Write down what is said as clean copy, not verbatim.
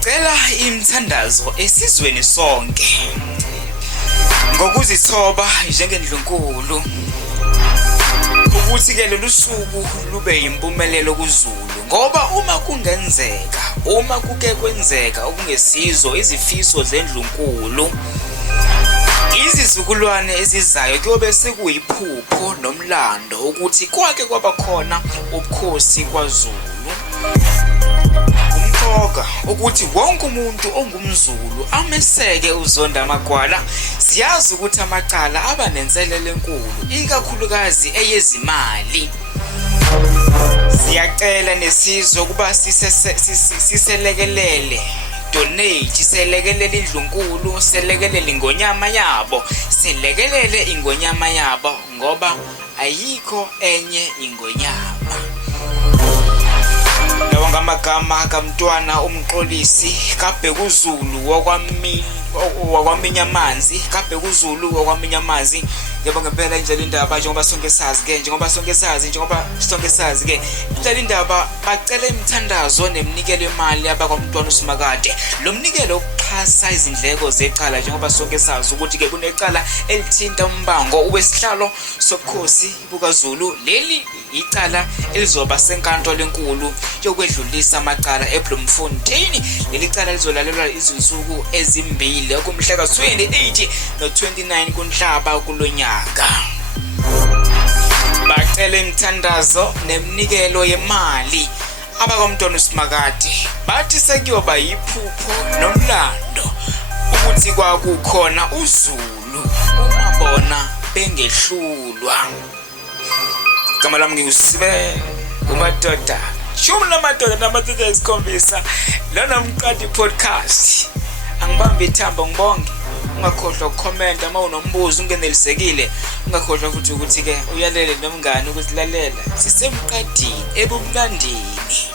Ngicela imithandazo esizweni sonke ngokuzithoba njengendlunkulu ukuthi ke lolu suku lube yimpumelelo kuZulu, ngoba uma kuke kwenzeka okungesizo izifiso zendlunkulu, izizukulwane ezizayo kuyobe sekuyiphupho nomlando ukuthi kwake kwaba khona ubukhosi kwaZulu. Umqoka ukuthi wonke umuntu ongumZulu ameseke uZonda Magwala. Siyazi ukuthi amacala aba nenselelo enkulu, ikakhulukazi eyezimali. Siyacela nesizwe kuba siselekelele, donate, selekelele indlunkulu, selekelele ingonyama yabo, selekelele ingonyama yabo ngoba ayikho enye ingonyama. Lawa ngamagama kaMntwana uMxolisi kaBhekuzulu wakwaminyamazi, kaBhekuzulu wakwaminyamazi. Yebo ngempela indlela indaba njengoba sonke sazi ke indlela indaba bacela imithandazo nemnikelo imali abakwaMntwana uSimakade. Lo mnikelo uxhasa izindleko zecala njengoba sonke sazi ukuthi ke kunecala elithinta umbango wesihlalo sobukhosi bukaZulu. Leli icala elizoba senkantolo enkulu yokwedlulisa amacala eBloemfontein. Leli cala lizolalelwa izinsuku ezimbili okumhla ka-28 no-29 kuNhlaba kulonyaka. Bacela imithandazo nemnikelo yemali abakwaMntwana uSimakade. Bathi sekuyoba yiphupho nomlando ukuthi kwakukhona uZulu uma bona bengehlulwa. Igama lami ngiusibe uMadoda. Madoda esikhombisa lona Mqadi podcast. Angibambe ithambo ngibonge. Ungakhohlwa ukucomment uma unombuzo ungenelisekile. Ungakhohlwa futhi ukuthi ke uyalele nomngane ukuthi lalela sisemqadini ebumnandini.